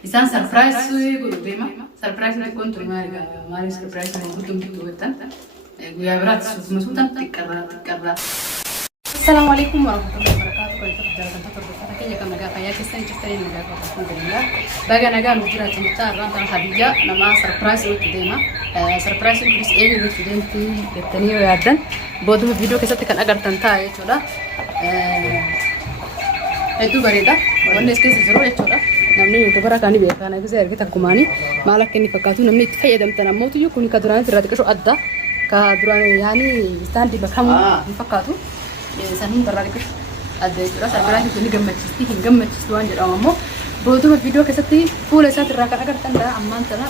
Isaan sarpiraayisii godhu deema. Sarpiraayisii kun ture maali sarpiraayisii kun guutuun bituu jettan. Guyyaa biraatti suutuma suutan xiqqarraa. Assalaamu alaikum warahmatullahi wabarakatuh. Kalau itu jalan kantor berkata kaya kan naga kaya kesan cerita ini naga kau alhamdulillah. Baga naga mujira cerita rantan hadiah nama surprise itu deema. Surprise itu is ini itu denti detani yadan. Bodoh video kesan tekan agar tanta ya coba. Itu berita. Wanita sekali seru ya coba. Namni youtuber akan dibiarkan itu saya kita kumani. Malah kini fakatu namni itu dan tanam mau tuju kuni kaduran terhadap kesu ada. Kaduran yani stand di bakamu fakatu. Sanun terlalu ada itu rasa berat itu ni gammat tuan jadi awammu bodoh video kesati full esat teraka agar tanda amman tera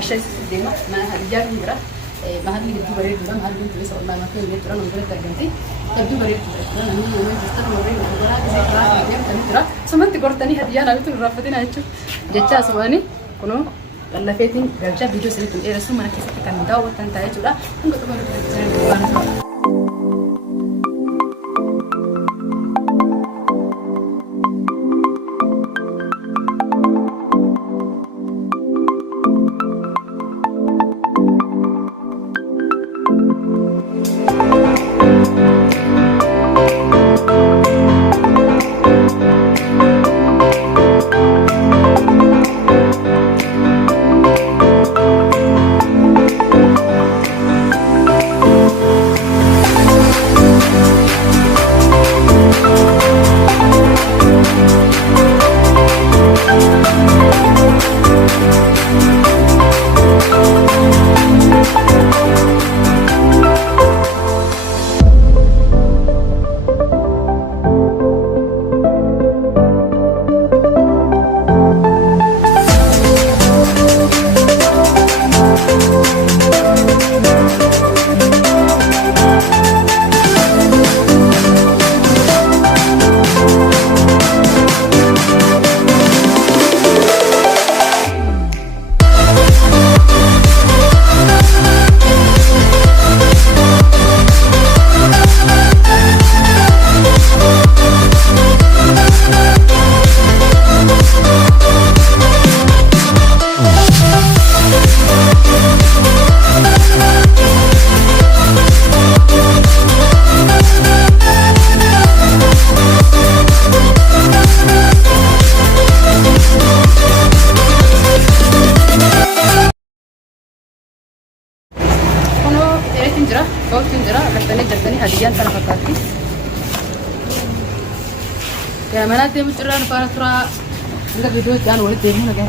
asyik dema mana hadiah ni berat mahal ni itu berat juga mahal ni tulis orang makan ni terang orang terganti itu berat juga nami orang justru orang berat sekarang dia tadi terang semua tiga orang tadi hadiah nabi tu rapatin aja jecah semua ni kono Allah fetin kerja video selitu semua nak kesati kan tahu tentang itu lah enggak tu baru hadiah tanah kaki. Ya mana dia mencurah para surah enggak video jangan boleh demo lagi.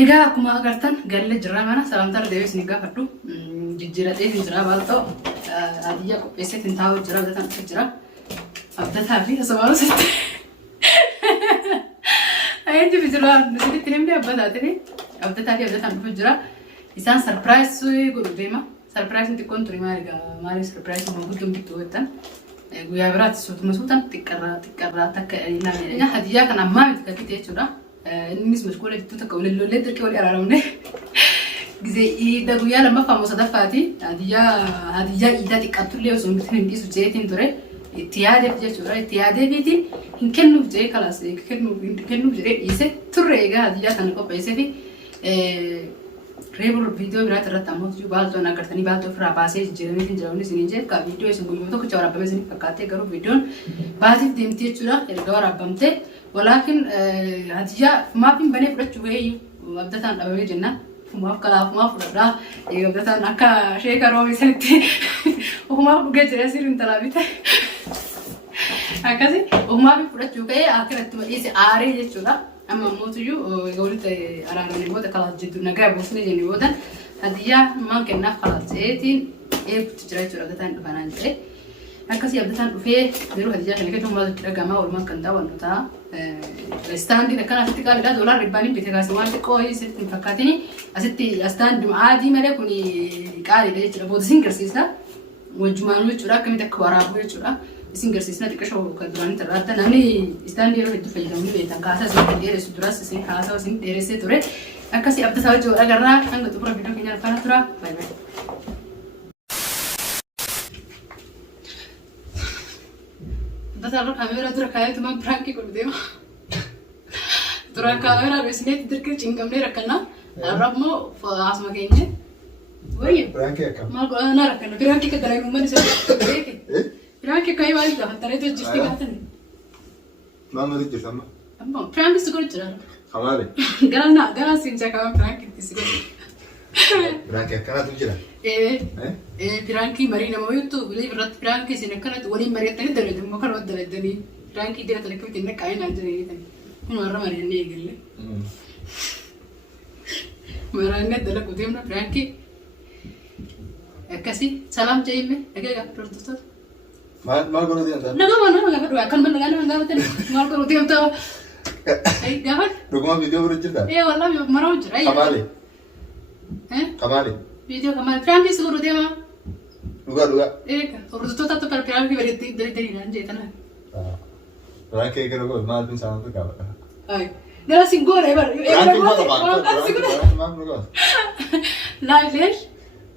Ega aku mau agartan galle jerah mana salam tar dewi sini gak padu jijjirat ini jerah balto hadiah kok pese tentang jerah datang ke jerah abda tapi semua sih. Ayo jadi jerah nanti tirim dia abda tadi nih abda tadi abda tanpa jerah. Isaan surprise sui guru dema. Surprise nanti kon terima mari surprise mau gudung gitu kan. Guyyaa biraatti suutuma suutan xiqqarraa takka namni hadiyaa kan ammaa miti kakite jechuudha. Innis mashkuula jittuu takka waliin lollee xiqqee walii araaramne. Gizee iidda guyyaa lammaffaa moo sadaffaati hadiyaa iiddaa xiqqaattullee osoo miti hin dhiisu jeetiin ture. Itti yaadeef jechuudha. Itti yaadeefiiti hin kennuuf jee kalaas kennuuf jedhee dhiise turre egaa hadiyaa kana qopheessee fi Rebel video berat ternyata mau tujuh balto nak kertani balto frapase jernih jauhnya sini je ka video esok gue tuh kecawar apa sini pakate garu video batik dimti curah ergawar abamte walakin hadiah maafin bane pura cuy abdatan abawe jenna maaf kalau maaf udah ya abdatan akka shekaro misalnya maaf bukan jelas sih rintalabite akasih maaf pura cuy akhirnya tuh isi are je curah amma mootuju gawrita araarani booda kala jiddu nagaa boosne jenni boodan hadiyaa maan kennaaf kalaseetiin eegutti jira jechuudha abdataan dhufanaan jedhe akkasii abdataan dhufee yeroo hadiyaa kana kennu maaltu dhagamaa walumaan kan daawwannotaa istaandiin akkana asitti qaaliidhaa doolaar dhibbaanii bite kaase waan xiqqoo asitti hin fakkaatini asitti istaandii adii malee kun qaaliidha jechuudha booda isin garsiisa wajjumaanuu jechuudha akkamitti akka waraabuu jechuudha. Isin garsiisna xiqqashoo kan duraan irraa adda namni istaandii yeroo hedduu fayyadamu beektan kaasaa isin dheeressu duras isin kaasaa isin dheeressee ture akkasii abdataa wajjin wal agarraa hanga xumura viidiyoo keenya faana tura baay baay. Abdataa irra kaameeraa dura kaayeetu maan piraankii godhu deema. duraan kaameeraa beeksisnee dirqii cinqamnee rakkanna arrabmoo asuma keenya wayyo Birankii akkam? maal godhana rakkanna birankii akka dalaguu malee isa beeke birankii akka himaa isa fantaree hojjifti gaafatan Maal jirta amma? amma birankii si godhu jira Kamaale? gara siinsa kaawwan birankii si godhu Birankii akkanaatu jira? birankii marii nama wayyuutu bilee irratti birankii isin akkanatti waliin mari'attanii dalagdan immoo kan waliin dalagdanii birankii dirata lakkatti inni qaa'ee naan jiranii tan kun warra mari'annee eegalle maraannee dalagu deemna birankii akkasii salaam je'imme dhageega hordoftoota. Maal godhu deemtaa? Nama gaafadhu kan mana nama gaafatani maal godhu deemtaa gaafadhu. Dhuguma viidiyoo bira jirtaa? Wallaahi maraa jira. Kamaale? Kamaale? Viidiyoo kamaale birankii si godhu deemaa. Dhugaa. Hordoftoota tokko birankii bareeddee dalagdanii naan jeetana. Birankii eegala godhu maal bin saamtu qaaba? Gara sin goone bar. Birankii maal godhu? Laayileesh.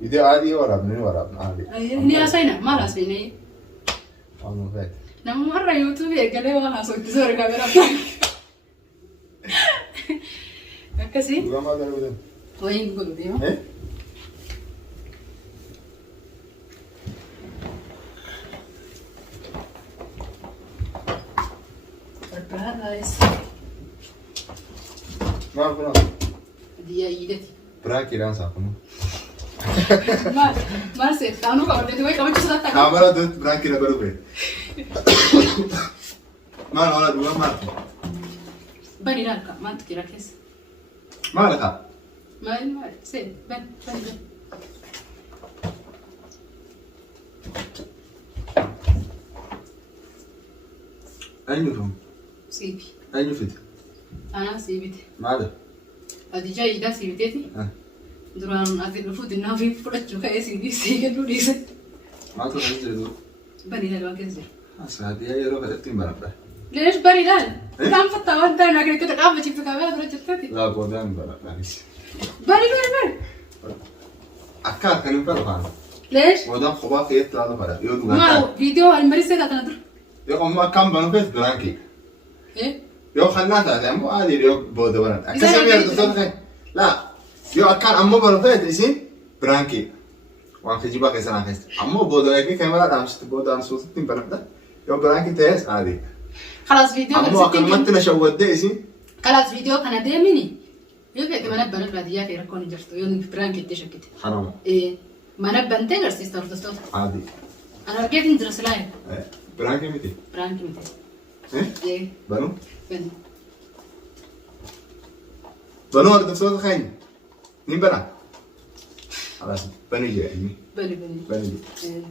Video adii waraabna adii. Ni haasayna maal haasayna? Amma feet. Nama har'a YouTube eegalee waan haasawatti soora kaameraa. Akkasii. Dhugaa maal godhu deemu? Wayiin godhu deema. Surprise. Maal kunoo? Diyaa iidati. Birankii dansaa kunoo. Maal seet taanuu qabaddeetu wayi qabachuu sodaattaa. Kaamera duuti birankii dabaluu fee. Maal wala dhugaa maal? Bani ilaalka maaltu jira keessa? Maal ta'a? Maal seet bani. Eenyu tun? Siibi. Eenyu fiti? Anaa siibite. Maali? Adijaa iidaa siibiteeti. Duraan ati dhufuu dinnaa fi fudhachuu ka'ee sii kennuu dhiise. Maaltu kan jiru? Bani ilaali waan keessa jira. Saatiyaa yeroo kadhatti hin baradha. Leesh bani ilaali. Isaan fattaa waan ta'e naa gadi qaabbachiiftu kaameraa dura jirtati. Laakoodaan hin baradhaanis. Bani ilaali. Akka harkaan hin fayyadamu. Leesh. Wadaan kophaa fe'eetti laata fadha. Yoo dhugaa maal viidiyoo waan marii seetaa kana dura. Yoo ammoo akkaan banu fe'eetti birankii. Yoo kannaa taate ammoo adii yoo booda baran. Akkasii miidhagduu ta'e. Laa yoo akkaan ammoo banu fe'eetti isin birankii. Waan kijibaa keessa naa keessa. Ammoo booda eegee kaameraa dhaamsitti booda ansuusitti hin banadha. Yoo birankii ta'es adii. Kalaas viidiyoo ammoo akkanumatti na shawwaddee isin. Kalaas viidiyoo kana deemini. Yoo feete mana banat baadiyyaa ta'e rakkoon hin jirtu yoo birankii itti shakkite. Kanama. Mana bantee agarsiista hordoftoota. Adii. An argeetiin jira silaayi. Birankii miti. Birankii miti. Banu? Bani. Banu hordoftoota keenya. Ni bana. Alas bani jira inni. Bani. Bani jira.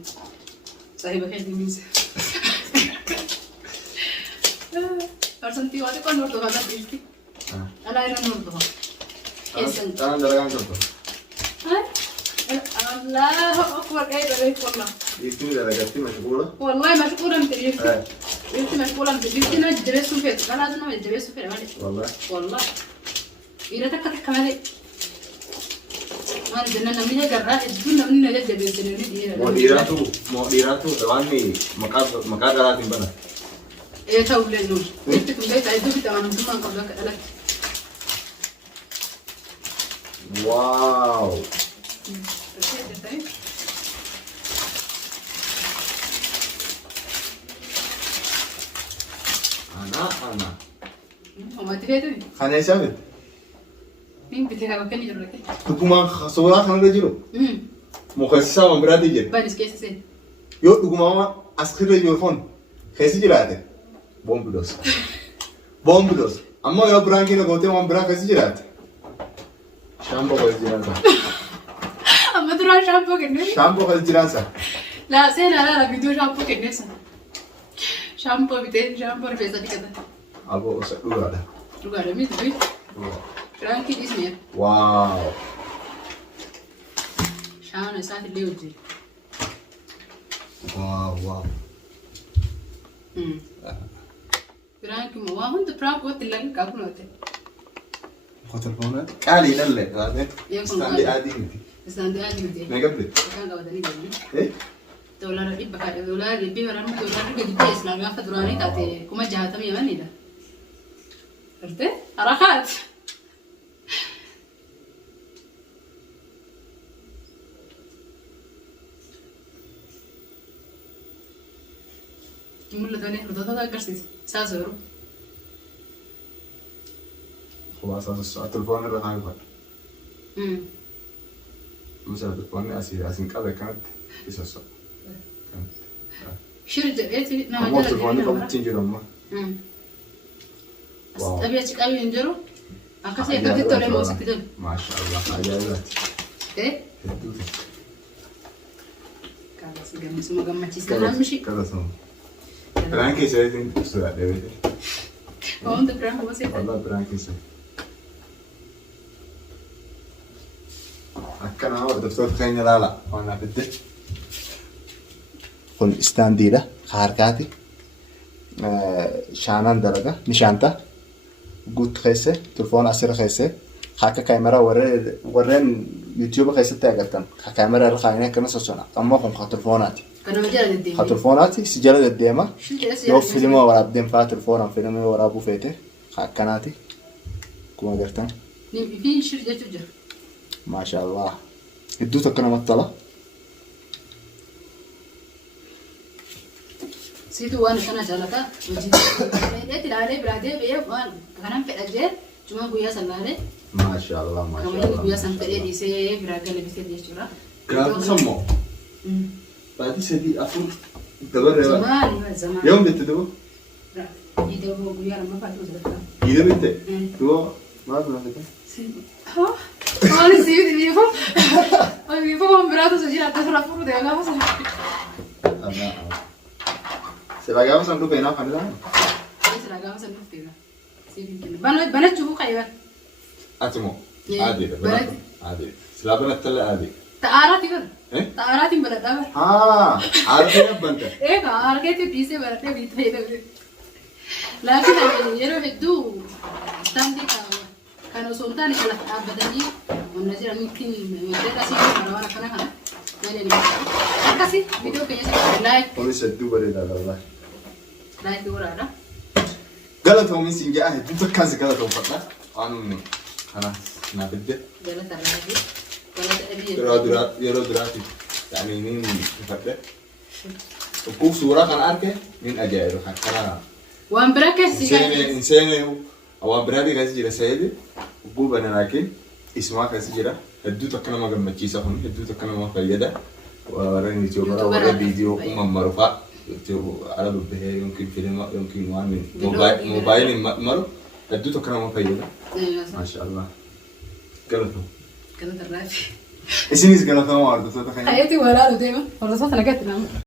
Saahiba keenya miisa. Parsantii waan xiqqoon hordofaa gadhiisti. Alaa irra hordofaa. Keessan. Tanaan dalagaan tokko. الله أكبر قاعدة بيت والله. يمكن إذا لقيتي مشغولة. والله مشغولة متريفة. يمكن مشغولة متريفة. أنا جبت سوفيت. أنا لازم أنا جبت سوفيت مالي. والله. إذا تكتك كمان. ما ندنا نمينة جرّا. الدنيا نمينة جد جبت سنوني. موديراتو دواني مكان غلط يبنا. إيه تقول لي نور. أنت كم جاي تعيدوا في تمام ثم قبلك ألك. واو. أنا. وما تفيدني. خليني أسمع. مين بتلعب كني جرّك؟ تكون خسورة خلنا رجلو. مخصصة ومرادي جد. بانس كيس سين. يو تكون أسخر رجل فون. خسي جلاته. بومبلوس. أما يو برانكي نقطة وام برانك خسي جلاته. شامبو خسي جلاته. أما ترى شامبو كني. شامبو خسي جلاته. لا سين لا فيديو شامبو كني سن. شامبو بيتين شامبو رفيزة كذا. أبو أسأل هذا. Lugar mid bit. Frankie is me. واو. شان ساعة الليوجي. واو. فرانك ما هو أنت فرانك وقت اللي كابون وقت. خاطر هنا قالي لا هذا. استندي عادي متي. استندي عادي متي. ما قبل. كان قبضني قبل. إيه؟ دولار ربي بكار دولار ربي ورانو دولار ربي جدي إسلامي أخذ دراني تاتي كم جهات مية مني ده. قلت حركات كمل دوني ردودها قرسيس سازورو خلاص هذا التلفون اللي هاي مثلا التلفون أسين كذا كانت بس كانت شرج بيتي أما التلفون كم تيجي لما أبي أشيك أبي ينجرو أكاسي أكاسي تولي موسك تدل ما شاء الله عجائبات إيه هدوتك كذا سيجا مسمى جمع تيسنا مشي كذا سنة برانكي سيدين بسرعة دبيتي هون ده برانكو بس والله برانكي سيد أكنا هو دكتور خيني لا أنا بدي كل استانديرة خاركاتي شانان درجة نشانتا قلت خيسة تلفون أسير خيسة خاكا كاميرا ورين يوتيوب خيسة تاجرتن كاميرا الخاينة كنا سوسنا أما هم خاطرفوناتي كانوا مجال الدين خاطرفوناتي سجلة الديمة يو فيلم ورا بدين فاترفون فيلم ورا أبو فيته خاكناتي كم قرتن في شرجة تجر ما شاء الله الدوتا كنا مطلع سيدو وانا كنا جالكا وجيت العالي برادي بيه وان كنا في الأجير cuma guya sallale ما شاء الله ما شاء الله kamu guya sampai di sini beragam lebih sedih curah كلام سمو بعد سدي أفر دبر zaman يوم بتدو itu guya lama pak tu sudah إذا بنت تو ما بقول لك oh oh sih di vivo oh vivo memberat saja atas rapor deh nggak masalah أنا sebagai apa sampai pernah kan dah ini seragam sendiri tidak sih banyak cukup kayak أتمو Iya. عادي Berat. عادي سلابنا تلا عادي taarati ber إيه taarati berat ber ها عارف يا بنت taar kayak itu bisa beratnya bisa itu lagi lagi ya itu standi kan sultan kalau abadani menazir mungkin mereka sih orang-orang kan jadi ini kasih video kayaknya like بوليس الدوبر إلى الله like dulu ada قالتهم من سنجاه أنت كذا قالتهم فترة أنا خلاص ما بدي jalan taruh lagi kalau tadi يرو دراتي يعني مين فترة وكوف صورة كان أركه من أجاير حتى wan berapa sih إنسان أو برادي كذي جرا سيدي وكوف أنا لكن اسمه كذي جرا هدو تكنا ما جنب كيسة هم هدو تكنا ما فيدا وراني يوتيوبر ولا فيديو معروفة على بده يمكن فيلم يمكن وان موبايل مرو هدو تكنا ما فيدا ما شاء الله قالتهم كده ترافي إيش نيس قالتهم عرض تتخيل حياتي ولا دايما فرصات انا جت